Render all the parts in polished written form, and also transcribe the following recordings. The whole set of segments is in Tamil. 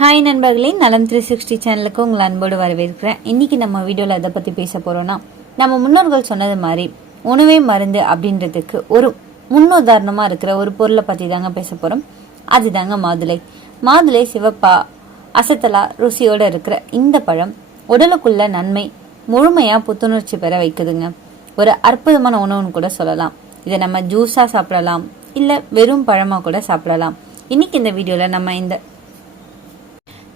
ஹாய் நண்பர்களே, நலம் 360 சேனலுக்கு உங்களை அன்போடு வரவேற்கிறேன். இன்னைக்கு நம்ம வீடியோவில் எதை பற்றி பேச போகிறோன்னா, நம்ம முன்னோர்கள் சொன்னது மாதிரி உணவே மருந்து அப்படின்றதுக்கு ஒரு முன்னுதாரணமாக இருக்கிற ஒரு பொருளை பற்றி தாங்க பேச போகிறோம். அதுதாங்க மாதுளை. மாதுளை சிவப்பா அசத்தலா ருசியோடு இருக்கிற இந்த பழம் உடலுக்குள்ள நன்மை முழுமையாக புத்துணர்ச்சி பெற வைக்குதுங்க. ஒரு அற்புதமான உணவுன்னு கூட சொல்லலாம். இதை நம்ம ஜூஸாக சாப்பிடலாம், இல்லை வெறும் பழமாக கூட சாப்பிடலாம். இன்னைக்கு இந்த வீடியோவில் நம்ம இந்த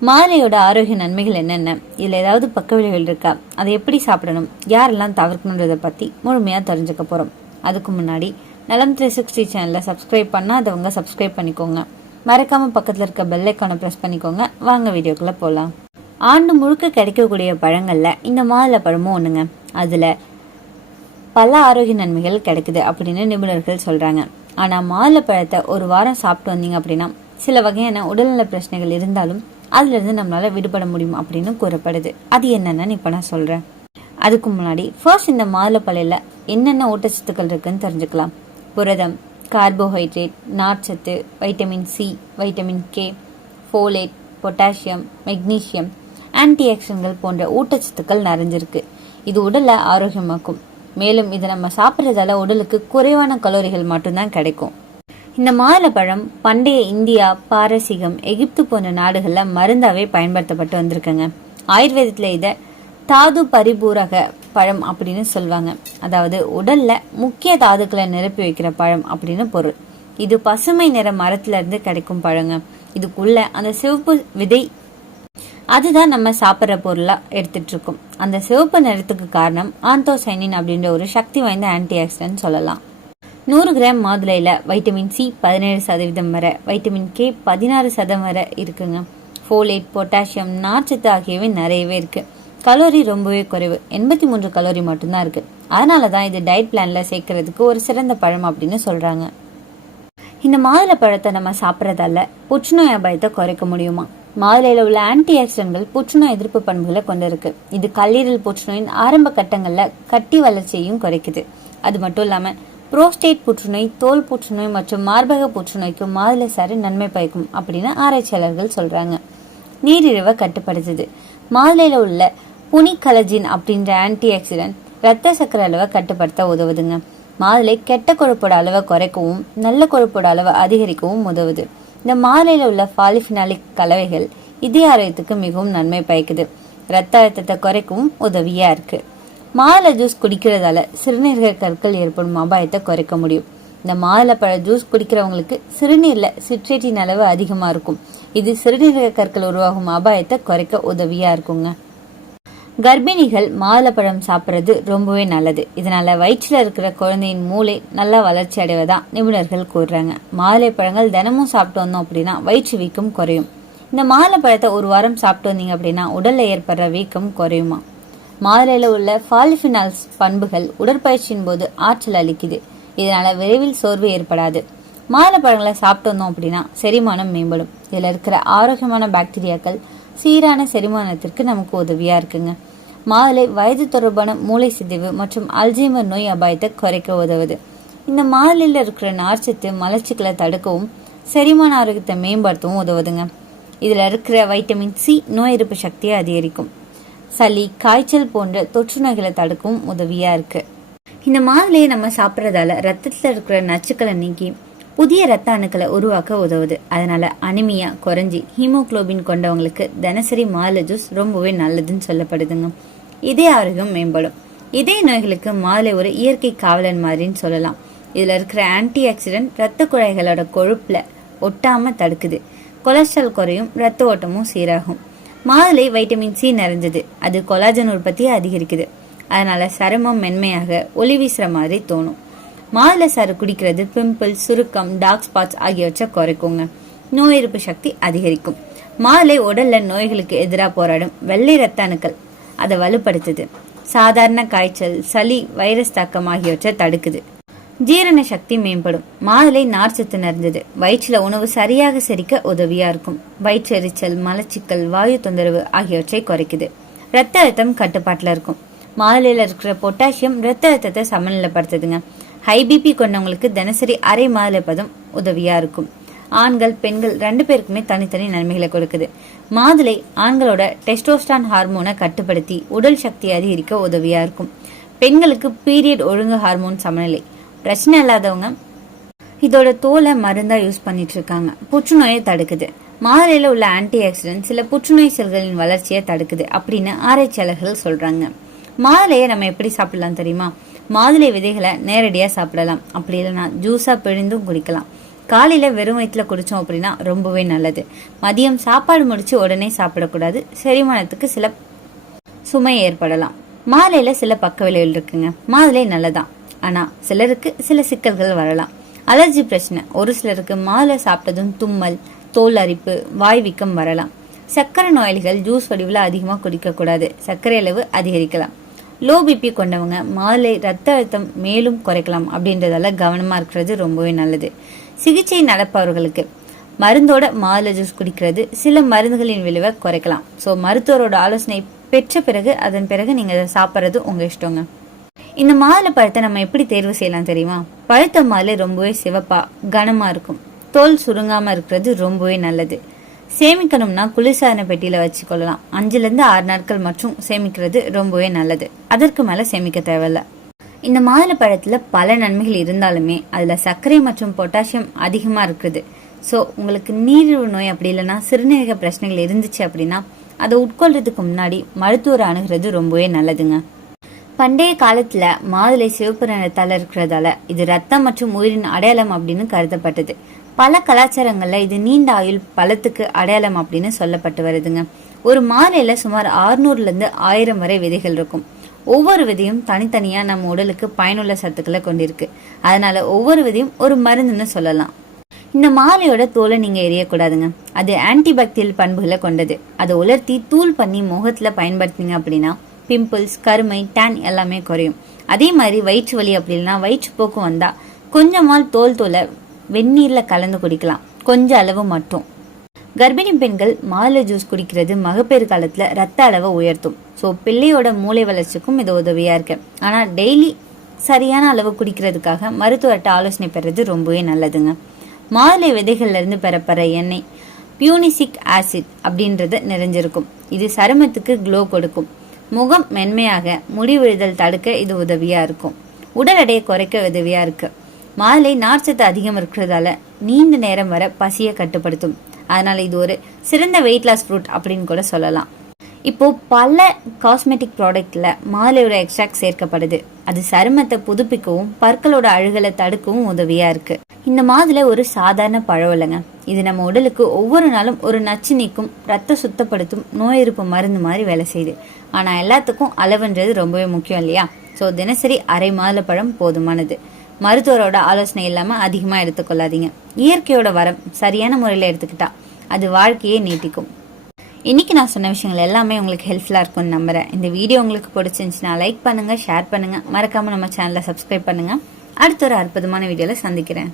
மாதுளையோட ஆரோக்கிய நன்மைகள் என்னென்ன, இதில் ஏதாவது பக்க விளைவுகள் இருக்கா, அதை எப்படி சாப்பிடணும், யாரெல்லாம் தவிர்க்கணுன்றதை பற்றி முழுமையாக தெரிஞ்சுக்க போகிறோம். அதுக்கு முன்னாடி நலம் 360 சேனலில் சப்ஸ்கிரைப் பண்ணாதவங்க சப்ஸ்கிரைப் பண்ணிக்கோங்க. மறக்காமல் பக்கத்தில் இருக்க பெல் ஐக்கானை ப்ரெஸ் பண்ணிக்கோங்க. வாங்க வீடியோக்குள்ளே போகலாம். ஆண்டு முழுக்க கிடைக்கக்கூடிய பழங்களில் இந்த மாதுளை பழமும் ஒன்றுங்க. அதில் பல ஆரோக்கிய நன்மைகள் கிடைக்குது அப்படின்னு நிபுணர்கள் சொல்கிறாங்க. ஆனால் மாதுளை பழத்தை ஒரு வாரம் சாப்பிட்டு வந்தீங்க அப்படின்னா சில வகையான உடல்நல பிரச்சனைகள் இருந்தாலும் அதுலேருந்து நம்மளால விடுபட முடியும் அப்படின்னு கூறப்படுது. அது என்னன்னு இப்போ நான் சொல்கிறேன். அதுக்கு முன்னாடி ஃபர்ஸ்ட் இந்த மாதுளை பழையில என்னென்ன ஊட்டச்சத்துக்கள் இருக்குன்னு தெரிஞ்சுக்கலாம். புரதம், கார்போஹைட்ரேட், நார்ச்சத்து, vitamin C, vitamin K, folate, potassium, magnesium, anti ஆக்சிடென்ட்கள் போன்ற ஊட்டச்சத்துக்கள் நிறைஞ்சிருக்கு. இது உடலை ஆரோக்கியமாக்கும். மேலும் இதை நம்ம சாப்பிட்றதால உடலுக்கு குறைவான கலோரிகள் மட்டும்தான் கிடைக்கும். இந்த மாதுளை பழம் பண்டைய இந்தியா, பாரசீகம், எகிப்து போன்ற நாடுகளில் மருந்தாவே பயன்படுத்தப்பட்டு வந்திருக்குங்க. ஆயுர்வேதத்தில் இதை தாது பரிபூரக பழம் அப்படின்னு சொல்லுவாங்க. அதாவது உடல்ல முக்கிய தாதுக்களை நிரப்பி வைக்கிற பழம் அப்படின்னு பொருள். இது பசுமை நிற மரத்துல இருந்து கிடைக்கும் பழங்க. இதுக்குள்ள அந்த சிவப்பு விதை அதுதான் நம்ம சாப்பிட்ற பொருளா எடுத்துட்டு இருக்கோம். அந்த சிவப்பு நிறத்துக்கு காரணம் ஆந்தோசைனின் அப்படின்ற ஒரு சக்தி வாய்ந்த ஆன்டி ஆக்சிடென்ட் சொல்லலாம். 100 கிராம் மாதுளையில வைட்டமின் சி 17% வரை, வைட்டமின் கே 16% வரை இருக்குங்க. ஃபோலேட், பொட்டாசியம், நார்ச்சத்து ஆகியவை நிறையவே இருக்கு. கலோரி ரொம்பவே குறைவு, 83 கலோரி மட்டும்தான் இருக்கு. அதனாலதான் இது டயட் பிளான்ல சேர்க்கறதுக்கு ஒரு சிறந்த பழம் அப்படின்னு சொல்றாங்க. இந்த மாதுளை பழத்தை நம்ம சாப்பிட்றதால புற்றுநோய் அபாயத்தை குறைக்க முடியுமா? மாதுளையில உள்ள ஆன்டி ஆக்சிடென்ட்கள் புற்றுநோய் எதிர்ப்பு பண்புகளை கொண்டிருக்கு. இது கல்லீரல் புற்றுநோயின் ஆரம்ப கட்டங்கள்ல கட்டி வளர்ச்சியையும் குறைக்குது. அது மட்டும் இல்லாம புரோஸ்டேட் புற்றுநோய், தோல் புற்றுநோய் மற்றும் மார்பக புற்றுநோய்க்கு மாதுளை சாறு நன்மை பயக்கும் அப்படின்னு ஆராய்ச்சியாளர்கள் சொல்றாங்க. நீரிழிவை கட்டுப்படுத்துது. மாதுளையில உள்ள புனிகலஜின் அப்படின்ற ஆன்டி ஆக்சிடென்ட் ரத்த சக்கரை அளவை கட்டுப்படுத்த உதவுதுங்க. மாதுளை கெட்ட கொழுப்போட அளவை குறைக்கவும் நல்ல கொழுப்போட அளவை அதிகரிக்கவும் உதவுது. இந்த மாதுளையில உள்ள பாலிஃபினாலிக் கலவைகள் இதய ஆரோக்கியத்துக்கு மிகவும் நன்மை பயக்குது. ரத்த அழுத்தத்தை குறைக்கவும் உதவியா இருக்கு. மாதுளை ஜூஸ் குடிக்கிறதால சிறுநீரக கற்கள் ஏற்படும் அபாயத்தை குறைக்க முடியும். இந்த மாதுளை பழ ஜூஸ் குடிக்கிறவங்களுக்கு சிறுநீர்ல சிட்ரேட்டின் அளவு அதிகமா இருக்கும். இது சிறுநீரக கற்கள் உருவாகும் அபாயத்தை குறைக்க உதவியா இருக்குங்க. கர்ப்பிணிகள் மாதுளை பழம் சாப்பிட்றது ரொம்பவே நல்லது. இதனால வயிற்றுல இருக்கிற குழந்தையின் மூளை நல்லா வளர்ச்சி அடைவதா நிபுணர்கள் கூறுறாங்க. மாதுளை பழங்கள் தினமும் சாப்பிட்டு வந்தோம் அப்படின்னா வயிற்று வீக்கம் குறையும். இந்த மாதுளை பழத்தை ஒரு வாரம் சாப்பிட்டு வந்தீங்க அப்படின்னா உடல்ல ஏற்படுற வீக்கம் குறையுமா? மாதுளையில உள்ள பாலிஃபினால்ஸ் பண்புகள் உடற்பயிற்சியின் போது ஆற்றல் அளிக்குது. இதனால விரைவில் சோர்வு ஏற்படாது. மாதுளை பழங்களை சாப்பிட்டு வந்தோம் அப்படின்னா செரிமானம் மேம்படும். இதுல இருக்கிற ஆரோக்கியமான பாக்டீரியாக்கள் சீரான செரிமானத்திற்கு நமக்கு உதவியா இருக்குங்க. மாதுளை வயது தொடர்பான மூளை சிதைவு மற்றும் அல்சைமர் நோய் அபாயத்தை குறைக்க உதவுது. இந்த மாதுளையில இருக்கிற நார்ச்சத்து மலர்ச்சிகளை தடுக்கவும் செரிமான ஆரோக்கியத்தை மேம்படுத்தவும் உதவுதுங்க. இதுல இருக்கிற வைட்டமின் சி நோய் எதிர்ப்பு சக்தியை அதிகரிக்கும். சளி, காய்ச்சல் போன்ற தொற்று நோய்களை தடுக்கவும் உதவியா இருக்கு. இந்த மாதுளையை நம்ம சாப்பிட்றதால ரத்தத்துல இருக்கிற நச்சுக்களை நீக்கி புதிய ரத்த அணுக்களை உருவாக்க உதவுது. அதனால அனிமியா குறைஞ்சி ஹீமோகுளோபின் கொண்டவங்களுக்கு தினசரி மாதுளை ஜூஸ் ரொம்பவே நல்லதுன்னு சொல்லப்படுதுங்க. இதய ஆரோக்கியம் மேம்படும். இதய நோய்களுக்கு மாதுளை ஒரு இயற்கை காவலன் மாதிரின்னு சொல்லலாம். இதுல இருக்கிற ஆன்டி ஆக்சிடென்ட் ரத்த குழாய்களோட கொழுப்புல ஒட்டாம தடுக்குது. கொலஸ்ட்ரால் குறையும், ரத்த ஓட்டமும் சீராகும். மாதுளை வைட்டமின் சி நிறைஞ்சது. அது கொலாஜன் உற்பத்தியை அதிகரிக்குது. அதனால சருமம் மென்மையாக ஒளி வீசுற மாதிரி தோணும். மாதுளை சாறு குடிக்கிறது பிம்பிள், சுருக்கம், டார்க் ஸ்பாட்ஸ் ஆகியவற்றை குறைக்குங்க. நோய் எதிர்ப்பு சக்தி அதிகரிக்கும். மாதுளை உடல்ல நோய்களுக்கு எதிராக போராடும் வெள்ளை ரத்த அணுக்கள் அதை வலுப்படுத்துது. சாதாரண காய்ச்சல், சளி, வைரஸ் தாக்கம் ஆகியவற்றை தடுக்குது. ஜீரண சக்தி மேம்படும். மாதுளை நார்ச்சத்து நிறைஞ்சது. வயிற்றுல உணவு சரியாக செரிக்க உதவியா இருக்கும். வயிற்றெரிச்சல், மலச்சிக்கல், வாயு தொந்தரவு ஆகியவற்றை குறைக்குது. ரத்த அழுத்தம் கட்டுப்பாட்டுல இருக்கும். மாதுளையில இருக்கிற பொட்டாசியம் ரத்த அழுத்தத்தை சமநிலைப்படுத்துதுங்க. ஹை பிபி கொண்டவங்களுக்கு தினசரி அரை மாதுளை பதம் உதவியா இருக்கும். ஆண்கள் பெண்கள் 2 பேருக்குமே தனித்தனி நன்மைகளை கொடுக்குது. மாதுளை ஆண்களோட டெஸ்டோஸ்டான் ஹார்மோனை கட்டுப்படுத்தி உடல் சக்தி அதிகரிக்க உதவியா இருக்கும். பெண்களுக்கு பீரியட் ஒழுங்கு ஹார்மோன் சமநிலை பிரச்சனை இல்லாதவங்க இதோட தோலை மருந்தா யூஸ் பண்ணிட்டு இருக்காங்க. புற்றுநோயை தடுக்குது. மாதுளையில உள்ள ஆன்டி ஆக்சிடென்ட் சில புற்றுநோய் செல்களின் வளர்ச்சியை தடுக்குது அப்படின்னு ஆராய்ச்சியாளர்கள் சொல்றாங்க. மாதுளையை நம்ம எப்படி சாப்பிடலாம் தெரியுமா? மாதுளை விதைகளை நேரடியா சாப்பிடலாம். அப்படி இல்லைன்னா ஜூஸா பிழிந்தும் குடிக்கலாம். காலையில வெறும் வயிற்றுல குடிச்சோம் அப்படின்னா ரொம்பவே நல்லது. மதியம் சாப்பாடு முடிச்சு உடனே சாப்பிடக்கூடாது. செரிமானத்துக்கு சில சுமை ஏற்படலாம். மாதுளையில சில பக்க விளைவுகள் இருக்குங்க. மாதுளை நல்லதான், ஆனா சிலருக்கு சில சிக்கல்கள் வரலாம். அலர்ஜி பிரச்சனை ஒரு சிலருக்கு மாதுளை சாப்பிட்டதும் தும்மல், தோல் அரிப்பு, வாய் வீக்கம் வரலாம். சர்க்கரை நோயாளிகள் ஜூஸ் வடிவில் அதிகமாக குடிக்க கூடாது. சர்க்கரை அளவு அதிகரிக்கலாம். லோ பிபி கொண்டவங்க மாதுளை ரத்த அழுத்தம் மேலும் குறைக்கலாம் அப்படின்றதால கவனமா இருக்கிறது ரொம்பவே நல்லது. சிகிச்சை நடப்பவர்களுக்கு மருந்தோட மாதுளை ஜூஸ் குடிக்கிறது சில மருந்துகளின் விளைவை குறைக்கலாம். ஸோ மருத்துவரோட ஆலோசனை பெற்ற பிறகு அதன் பிறகு நீங்க அதை சாப்பிட்றது உங்க இஷ்டங்க. இந்த மாதுளை பழத்தை நம்ம எப்படி தேர்வு செய்யலாம் தெரியுமா? பழுத்த மாதுளை ரொம்பவே சிவப்பா கனமா இருக்கும். தோல் சுருங்காம இருக்கிறது ரொம்பவே நல்லது. சேமிக்கணும்னா குளிர்சாதன பெட்டியில வச்சுக்கொள்ளலாம். 5-6 நாட்கள் மற்றும் சேமிக்கிறது ரொம்பவே நல்லது. அதற்கு மேல சேமிக்க தேவையில்ல. இந்த மாதுளை பழத்துல பல நன்மைகள் இருந்தாலுமே அதுல சர்க்கரை மற்றும் பொட்டாசியம் அதிகமா இருக்குது. ஸோ உங்களுக்கு நீரிழிவு நோய் அப்படி இல்லைன்னா சிறுநீரக பிரச்சனைகள் இருந்துச்சு அப்படின்னா அதை உட்கொள்றதுக்கு முன்னாடி மருத்துவரை அணுகிறது ரொம்பவே நல்லதுங்க. பண்டைய காலத்துல மாதுளை சிவப்பு நிறத்தால இருக்கிறதால இது ரத்தம் மற்றும் உயிரின் அடையாளம் அப்படின்னு கருதப்பட்டது. பல கலாச்சாரங்கள்ல இது நீண்ட ஆயுள் பழத்துக்கு அடையாளம் அப்படின்னு சொல்லப்பட்டு வருதுங்க. ஒரு மாதுளையில சுமார் 600-1000 வரை விதைகள் இருக்கும். ஒவ்வொரு விதையும் தனித்தனியா நம்ம உடலுக்கு பயனுள்ள சத்துக்களை கொண்டிருக்கு. அதனால ஒவ்வொரு விதையும் ஒரு மருந்துன்னு சொல்லலாம். இந்த மாதுளையோட தோலை நீங்க எரியக்கூடாதுங்க. அது ஆன்டிபாக்டீரியல் பண்புகளை கொண்டது. அதை உலர்த்தி தூள் பண்ணி முகத்துல பயன்படுத்தினீங்க அப்படின்னா பிம்பிள்ஸ், கருமை, டேன் எல்லாமே குறையும். அதே மாதிரி வயிற்று வலி அப்படி இல்லைன்னா வயிற்றுப்போக்கு வந்தா கொஞ்சமால் தோலை வெந்நீர்ல கலந்து குடிக்கலாம், கொஞ்சம் அளவு மட்டும். கர்ப்பிணி பெண்கள் மாதுளை ஜூஸ் குடிக்கிறது மகப்பேறு காலத்துல ரத்த அளவை உயர்த்தும். ஸோ பிள்ளையோட மூளை வளர்ச்சிக்கும் இது உதவியா இருக்கு. ஆனா டெய்லி சரியான அளவு குடிக்கிறதுக்காக மருத்துவர்கிட்ட ஆலோசனை பெறது ரொம்பவே நல்லதுங்க. மாதுளை விதைகள்ல இருந்து பெறப்படுற எண்ணெய் பியூனிசிக் ஆசிட் அப்படின்றது நிறைஞ்சிருக்கும். இது சருமத்துக்கு க்ளோ கொடுக்கும். முகம் மென்மையாக, முடி விழுதல் தடுக்க இது உதவியா இருக்கும். உடல் எடையை குறைக்க உதவியா இருக்கு. மாதுளை நார்ச்சத்து அதிகம் இருக்கிறதால நீண்ட நேரம் வர பசியை கட்டுப்படுத்தும். அதனால இது ஒரு சிறந்த வெயிட் லாஸ் ஃப்ரூட் அப்படின்னு கூட சொல்லலாம். இப்போ பல காஸ்மெட்டிக் ப்ராடக்ட்ல மாதுளையோட எக்ஸ்ட்ராக்ட் சேர்க்கப்படுது. அது சருமத்தை புதுப்பிக்கவும் பற்களோட அழுகலை தடுக்கவும் உதவியா இருக்கு. இந்த மாதுளை ஒரு சாதாரண பழம் இல்லைங்க. இது நம்ம உடலுக்கு ஒவ்வொரு நாளும் ஒரு நச்சு நீக்கும், ரத்த சுத்தப்படுத்தும், நோய் எதிர்ப்பு மருந்து மாதிரி வேலை செய்யுது. ஆனா எல்லாத்துக்கும் அளவுன்றது ரொம்பவே முக்கியம் இல்லையா? ஸோ தினசரி அரை மாதுளை பழம் போதுமானது. மருத்துவரோட ஆலோசனை இல்லாம அதிகமா எடுத்துக்கொள்ளாதீங்க. இயற்கையோட வரம் சரியான முறையில எடுத்துக்கிட்டா அது வாழ்க்கையே நீட்டிக்கும். இன்னைக்கு நான் சொன்ன விஷயங்கள் எல்லாமே உங்களுக்கு ஹெல்ப்ஃபுல்லா இருக்கும்னு நம்புறேன். இந்த வீடியோ உங்களுக்கு பிடிச்சிருந்துச்சுன்னா லைக் பண்ணுங்க, ஷேர் பண்ணுங்க, மறக்காம நம்ம சேனலை சப்ஸ்கிரைப் பண்ணுங்க. அடுத்த ஒரு அற்புதமான வீடியோல சந்திக்கிறேன்.